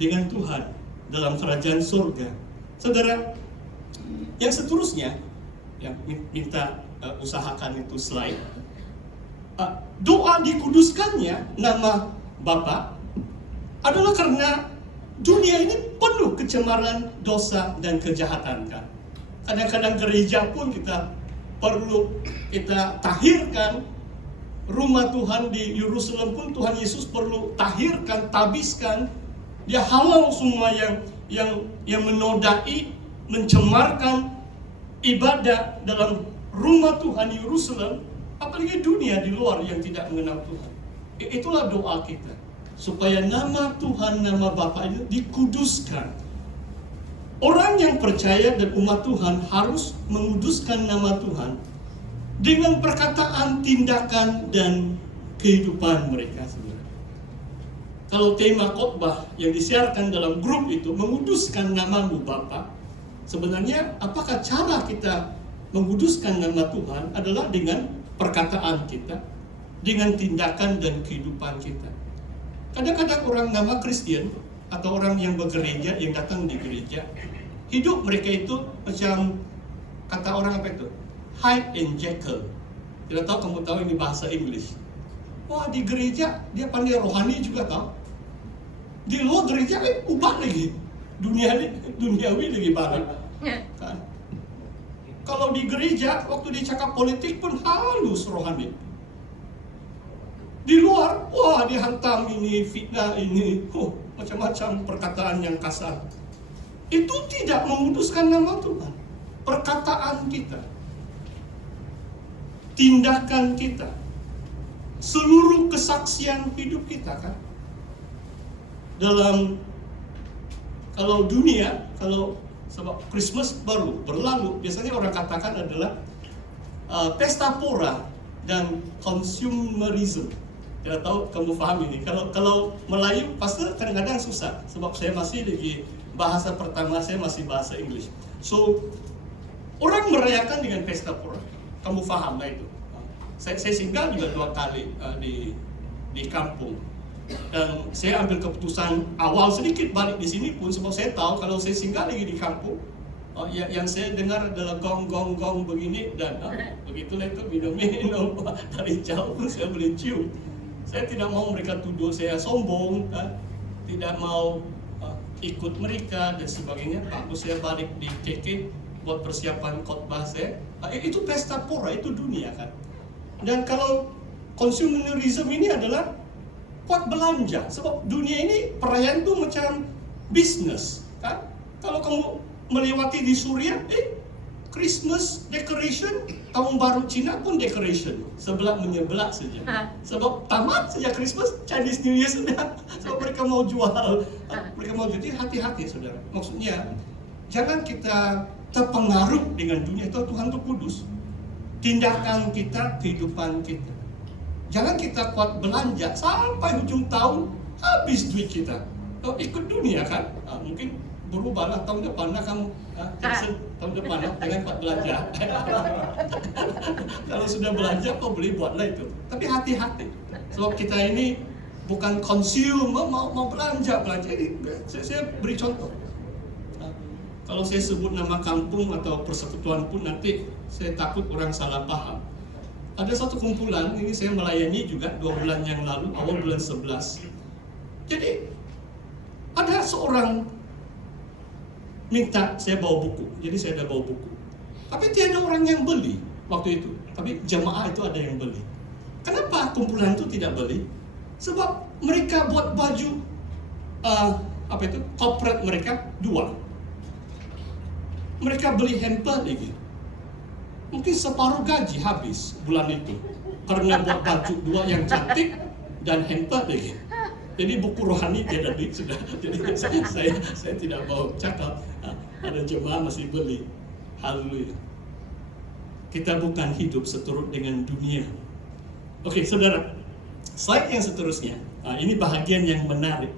dengan Tuhan dalam kerajaan surga. Saudara, yang seterusnya, yang minta usahakan itu slide. Doa dikuduskannya nama Bapa adalah karena dunia ini penuh kecemaran, dosa, dan kejahatan kan. Kadang-kadang gereja pun kita perlu kita tahirkan. Rumah Tuhan di Yerusalem pun Tuhan Yesus perlu tahirkan, tabiskan. Dia halau semua yang menodai, mencemarkan ibadah dalam rumah Tuhan di Yerusalem, apalagi dunia di luar yang tidak mengenal Tuhan. Itulah doa kita, supaya nama Tuhan, nama Bapa itu dikuduskan. Orang yang percaya dan umat Tuhan harus menguduskan nama Tuhan dengan perkataan, tindakan, dan kehidupan mereka sendiri. Kalau tema khotbah yang disiarkan dalam grup itu menguduskan namamu Bapa, sebenarnya apakah cara kita menguduskan nama Tuhan adalah dengan perkataan kita, dengan tindakan dan kehidupan kita. Kadang-kadang orang nama Kristen atau orang yang bergereja, yang datang di gereja, hidup mereka itu macam kata orang apa itu? Hyde and Jekyll. Tidak tahu kamu tahu ini bahasa Inggris. Wah, di gereja dia pandai rohani juga tahu. Di luar gereja ubah lagi. Duniawi lagi balik. Kan? Kalau di gereja waktu dicakap politik pun halus rohani. Di luar, wah dihantam ini, fitnah ini, macam-macam perkataan yang kasar. Itu tidak menguduskan nama Tuhan. Perkataan kita, tindakan kita, seluruh kesaksian hidup kita kan. Kalau dunia, kalau sebab Christmas baru berlalu, biasanya orang katakan adalah pesta pora dan consumerism. Tidak tahu kamu paham ini. Kalau Melayu pasti kadang-kadang susah, sebab saya masih lagi bahasa pertama saya masih bahasa Inggris. So orang merayakan dengan pesta pora. Kamu paham lah itu. Saya singgah juga 2 kali di kampung. Dan saya ambil keputusan awal sedikit balik di sini pun sebab saya tahu kalau saya singgah lagi di kampung, yang saya dengar adalah gong begini dan begitulah itu minum dari jauh pun saya boleh cium. Saya tidak mau mereka tuduh saya sombong, tidak mau ikut mereka dan sebagainya. Waktu saya balik di KK buat persiapan khotbah saya, itu pesta pora, itu dunia kan. Dan kalau consumerism ini adalah buat belanja, sebab dunia ini perayaan itu macam bisnis kan. Kalau kamu melewati di Suria, Christmas decoration, tahun baru Cina pun decoration, sebelah menyebelah saja. Sebab tamat saja Christmas, Chinese New Year sudah. Sebab mereka mau jual, mereka mau jadi hati-hati saudara. Maksudnya jangan kita terpengaruh dengan dunia. Itu Tuhan itu kudus. Tindakan kita, kehidupan kita. Jangan kita kuat belanja sampai ujung tahun habis duit kita. Ikut dunia kan, mungkin berubahlah tahun depan lah kamu. Tahun depan lah, jangan kuat belanja. Kalau sudah belanja kau beli buatlah itu. Tapi hati-hati. Sebab kita ini bukan consumer, mau belanja. Jadi saya beri contoh. Kalau saya sebut nama kampung atau persekutuan pun nanti saya takut orang salah paham. Ada satu kumpulan, ini saya melayani juga 2 bulan yang lalu, awal bulan 11. Jadi ada seorang minta saya bawa buku, jadi saya ada bawa buku. Tapi tiada orang yang beli waktu itu. Tapi jemaah itu ada yang beli. Kenapa kumpulan itu tidak beli? Sebab mereka buat baju, corporate mereka 2. Mereka beli hamper lagi. Mungkin separuh gaji habis bulan itu karena buat baju 2 yang cantik dan hamper lagi. Jadi buku rohani tiada duit sudah. Jadi saya tidak mau cakap. Ada jemaah masih beli. Haleluya. Kita bukan hidup seturut dengan dunia. Oke, saudara. Slide yang seterusnya. Ini bahagian yang menarik.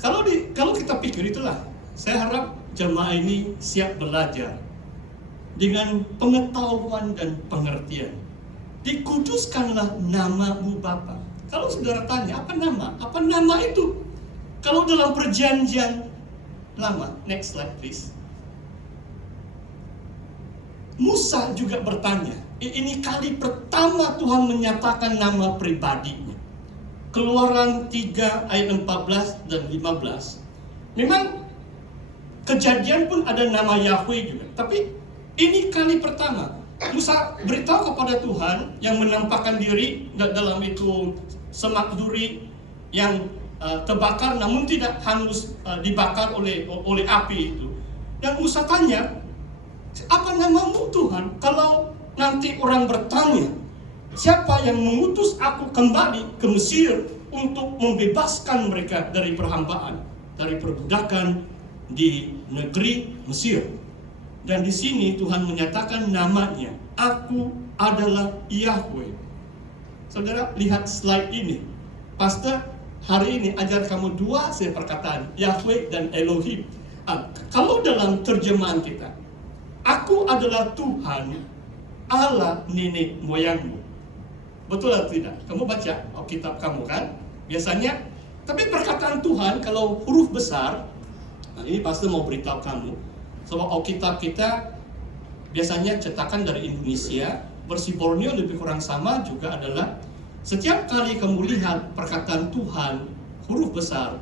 Kalau kita pikir itulah, saya harap jemaah ini siap belajar dengan pengetahuan dan pengertian. Dikuduskanlah namamu Bapa. Kalau saudara tanya, apa nama? Apa nama itu? Kalau dalam perjanjian lama, next slide please. Musa juga bertanya, ini kali pertama Tuhan menyatakan nama pribadinya. Keluaran 3 ayat 14 dan 15. Memang kejadian pun ada nama Yahweh juga. Tapi ini kali pertama Musa beritahu kepada Tuhan yang menampakkan diri dalam itu semak duri yang terbakar namun tidak hangus dibakar oleh api itu. Dan Musa tanya, apa namamu Tuhan? Kalau nanti orang bertanya, siapa yang mengutus aku kembali ke Mesir untuk membebaskan mereka dari perhambaan, dari perbudakan di negeri Mesir. Dan di sini Tuhan menyatakan namanya, aku adalah Yahweh. Saudara lihat slide ini. Pastor hari ini ajar kamu dua perkataan, Yahweh dan Elohim. Kalau dalam terjemahan kita, aku adalah Tuhan Allah nenek moyangmu. Betul atau tidak? Kamu baca kitab kamu kan? Biasanya, tapi perkataan Tuhan kalau huruf besar, nah ini pasti mau beritahu kamu. Sebab Alkitab kita biasanya cetakan dari Indonesia, versi Borneo lebih kurang sama juga adalah setiap kali kamu lihat perkataan Tuhan huruf besar,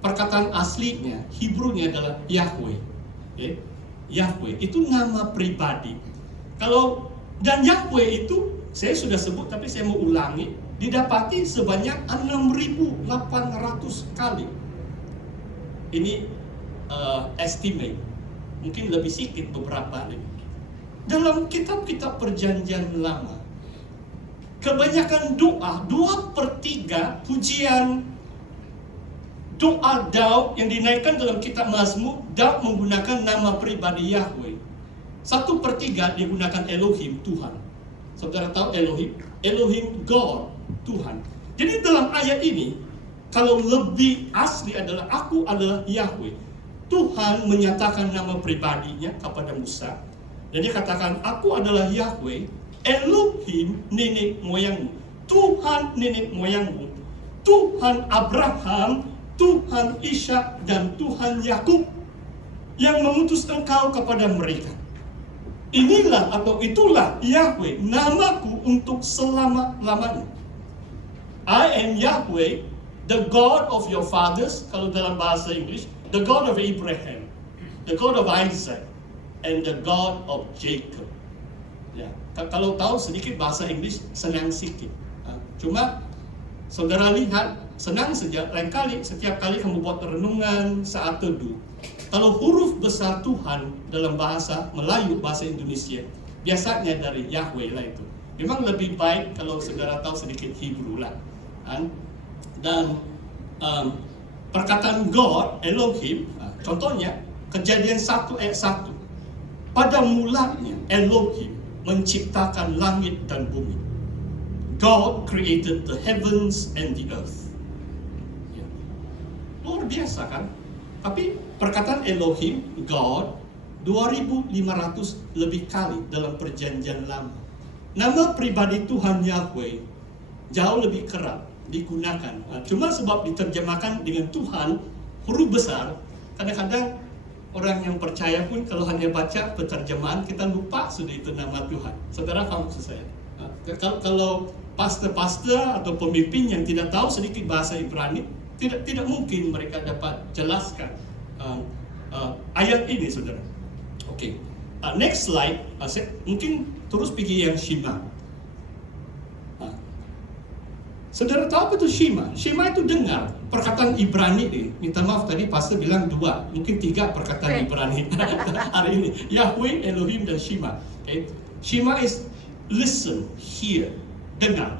perkataan aslinya Hebrew-nya adalah Yahweh. Okay? Yahweh itu nama pribadi. Dan Yahweh itu saya sudah sebut tapi saya mau ulangi, didapati sebanyak 6.800 kali. Ini estimate, mungkin lebih sedikit beberapa ini. Dalam kitab-kitab perjanjian lama, kebanyakan doa, 2/3 pujian doa Daud yang dinaikkan dalam kitab Mazmur, Daud menggunakan nama pribadi Yahweh. 1/3 digunakan Elohim, Tuhan. Saudara tahu Elohim? Elohim, God, Tuhan. Jadi dalam ayat ini, kalau lebih asli adalah aku adalah Yahweh. Tuhan menyatakan nama pribadinya kepada Musa. Jadi katakan, aku adalah Yahweh, Elohim nenek moyangmu. Tuhan nenek moyangmu. Tuhan Abraham, Tuhan Ishak dan Tuhan Yakub yang mengutus engkau kepada mereka. Inilah atau itulah Yahweh, namaku untuk selama-lamanya. I am Yahweh, the God of your fathers, kalau dalam bahasa Inggris, the God of Abraham, the God of Isaac, and the God of Jacob. Ya, kalau tahu sedikit bahasa Inggris, senang sedikit. Cuma saudara lihat, senang saja. Lain kali, setiap kali kamu buat renungan saat teduh, kalau huruf besar Tuhan dalam bahasa Melayu, bahasa Indonesia, biasanya dari Yahweh lah itu. Memang lebih baik kalau saudara tahu sedikit Hebrew lah. Dan perkataan God, Elohim, contohnya Kejadian 1 ayat 1. Pada mulanya Elohim menciptakan langit dan bumi. God created the heavens and the earth. Ya. Luar biasa kan? Tapi perkataan Elohim, God, 2.500 lebih kali dalam perjanjian lama. Nama pribadi Tuhan Yahweh jauh lebih kerap digunakan. Cuma sebab diterjemahkan dengan Tuhan, huruf besar, kadang-kadang orang yang percaya pun kalau hanya baca penerjemahan, kita lupa sudah itu nama Tuhan. Saudara paham maksud saya? Kalau pastor-pastor atau pemimpin yang tidak tahu sedikit bahasa Ibrani, tidak mungkin mereka dapat jelaskan ayat ini, saudara. Oke. Next slide. Mungkin terus pergi yang Shema. Saudara tahu apa itu Shema? Shema itu dengar. Perkataan Ibrani nih. Minta maaf tadi pastor bilang 2, mungkin 3 perkataan Ibrani hari ini. Yahweh, Elohim dan Shema. Okay. Shema is listen, hear, dengar.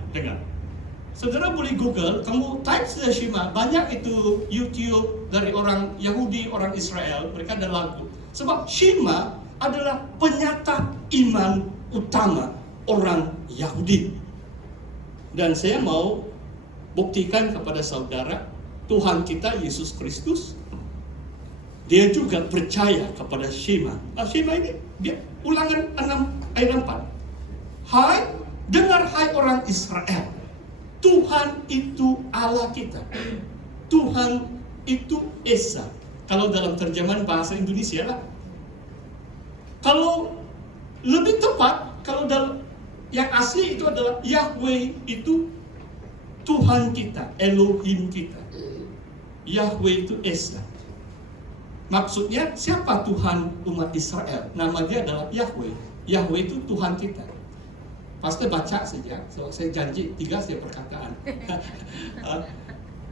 Saudara boleh Google, kamu type saja Shema, banyak itu YouTube dari orang Yahudi, orang Israel, mereka ada lagu. Sebab Shema adalah penyata iman utama orang Yahudi. Dan saya mau buktikan kepada saudara, Tuhan kita Yesus Kristus, dia juga percaya kepada Shema. Shema ini, dia Ulangan 6 ayat 4. Hai, dengar hai orang Israel. Tuhan itu Allah kita. Tuhan itu Esa. Kalau dalam terjemahan bahasa Indonesia lah. Kalau lebih tepat, kalau dalam yang asli itu adalah Yahweh itu Tuhan kita, Elohim kita. Yahweh itu Esa. Maksudnya siapa Tuhan umat Israel? Nama dia adalah Yahweh. Yahweh itu Tuhan kita. Pasti baca saja. So, saya janji 3 saya perkataan.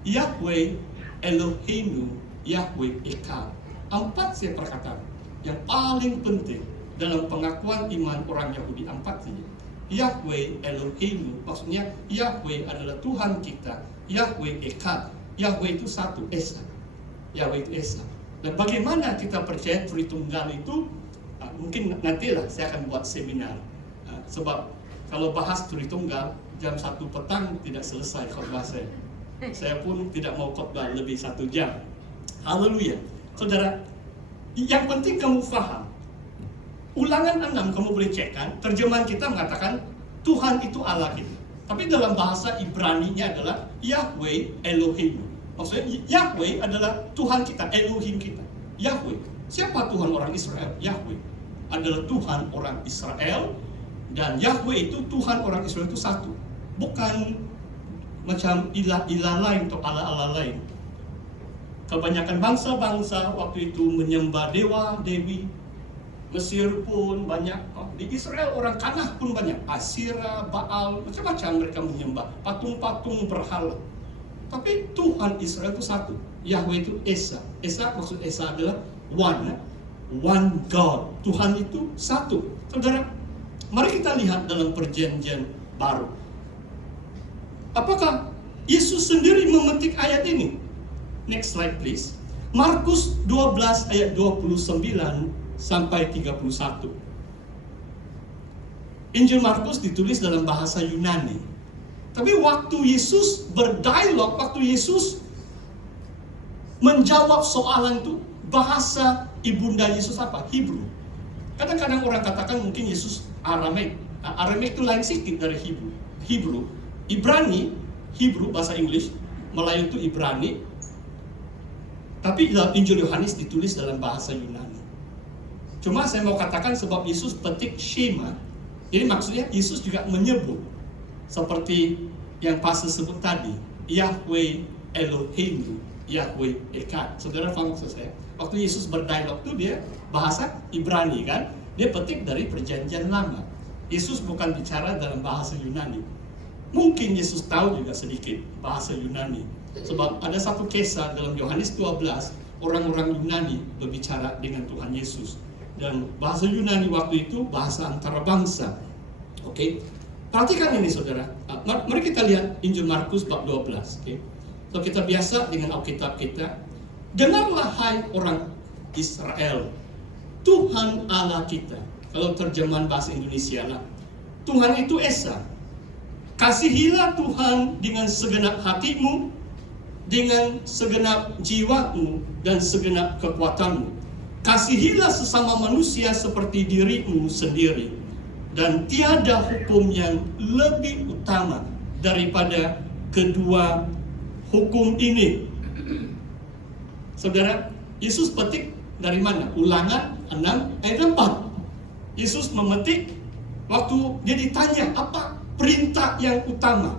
Yahweh, Eloheinu, Yahweh Echad. 4 saya perkataan. Yang paling penting dalam pengakuan iman orang Yahudi 4 saja. Yahweh Eloheinu, maksudnya Yahweh adalah Tuhan kita. Yahweh Echad. Yahweh itu satu, Esa. Yahweh itu Esa. Dan bagaimana kita percaya Tritunggal itu, mungkin nantilah saya akan buat seminar. Sebab kalau bahas Tritunggal, jam 1 petang tidak selesai khotbah saya. Saya pun tidak mau khotbah lebih 1 jam. Haleluya. Saudara, yang penting kamu faham. Ulangan 6 kamu boleh cek kan, terjemahan kita mengatakan Tuhan itu Allah kita. Tapi dalam bahasa Ibrani-nya adalah Yahweh Elohim. Maksudnya Yahweh adalah Tuhan kita, Elohim kita. Yahweh. Siapa Tuhan orang Israel? Yahweh adalah Tuhan orang Israel. Dan Yahweh itu Tuhan orang Israel itu satu. Bukan macam ilah-ilah lain atau Allah-Allah lain. Kebanyakan bangsa-bangsa waktu itu menyembah dewa-dewi. Mesir pun banyak. Di Israel orang Kanah pun banyak. Asira, Baal, macam-macam mereka menyembah. Patung-patung berhala. Tapi Tuhan Israel itu satu. Yahweh itu Esa. Esa maksud Esa adalah one God. Tuhan itu satu. Saudara, mari kita lihat dalam perjanjian baru. Apakah Yesus sendiri memetik ayat ini? Next slide please. Markus 12 ayat 29 sampai 31. Injil Markus ditulis dalam bahasa Yunani. Tapi waktu Yesus berdialog, waktu Yesus menjawab soalan itu, bahasa ibunda Yesus apa? Hebrew. Kadang-kadang orang katakan mungkin Yesus Aramaik. Aramaik itu lain sedikit dari Hebrew. Ibrani, Hebrew bahasa Inggris, Melayu itu Ibrani. Tapi dalam Injil Yohanes ditulis dalam bahasa Yunani. Cuma saya mau katakan sebab Yesus petik Shema. Jadi maksudnya Yesus juga menyebut seperti yang pastor sebut tadi, Yahweh Elohim, Yahweh Echad. Saudara paham maksud saya? Waktu Yesus berdialog itu dia bahasa Ibrani kan? Dia petik dari perjanjian lama. Yesus bukan bicara dalam bahasa Yunani. Mungkin Yesus tahu juga sedikit bahasa Yunani. Sebab ada satu kisah dalam Yohanes 12, orang-orang Yunani berbicara dengan Tuhan Yesus. Dan bahasa Yunani waktu itu bahasa antara bangsa. Oke? Perhatikan ini saudara. Mari kita lihat Injil Markus bab 12. Okay? So kita biasa dengan Alkitab kita. Dengarlah hai orang Israel, Tuhan Allah kita. Kalau terjemahan bahasa Indonesia lah, Tuhan itu Esa. Kasihilah Tuhan dengan segenap hatimu, dengan segenap jiwamu dan segenap kekuatanmu. Kasihilah sesama manusia seperti dirimu sendiri. Dan tiada hukum yang lebih utama daripada kedua hukum ini. Saudara, Yesus petik dari mana? Ulangan 6 ayat 4. Yesus memetik waktu dia ditanya apa perintah yang utama.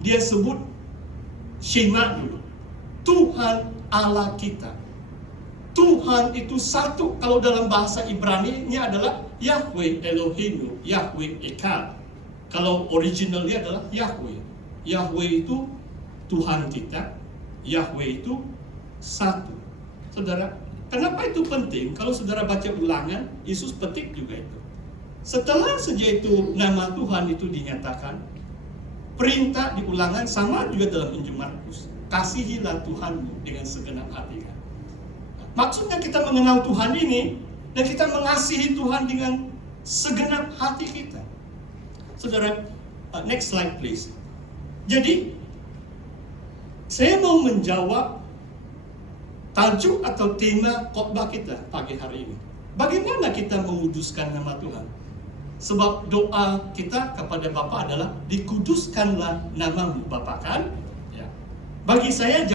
Dia sebut Shema dulu. Tuhan Allah kita. Tuhan itu satu. Kalau dalam bahasa Ibrani ini adalah Yahweh Eloheinu, Yahweh Echad. Kalau originalnya adalah Yahweh. Yahweh itu Tuhan kita. Yahweh itu satu. Saudara, kenapa itu penting? Kalau saudara baca ulangan, Yesus petik juga itu. Setelah saja itu nama Tuhan itu dinyatakan, perintah di ulangan sama juga dalam Injil Markus. Kasihilah Tuhanmu dengan segenap hati. Maksudnya kita mengenal Tuhan ini dan kita mengasihi Tuhan dengan segenap hati kita. Saudara, next slide please. Jadi, saya mau menjawab tajuk atau tema khotbah kita pagi hari ini. Bagaimana kita menguduskan nama Tuhan? Sebab doa kita kepada Bapa adalah dikuduskanlah namamu Bapa kan? Ya. Bagi saya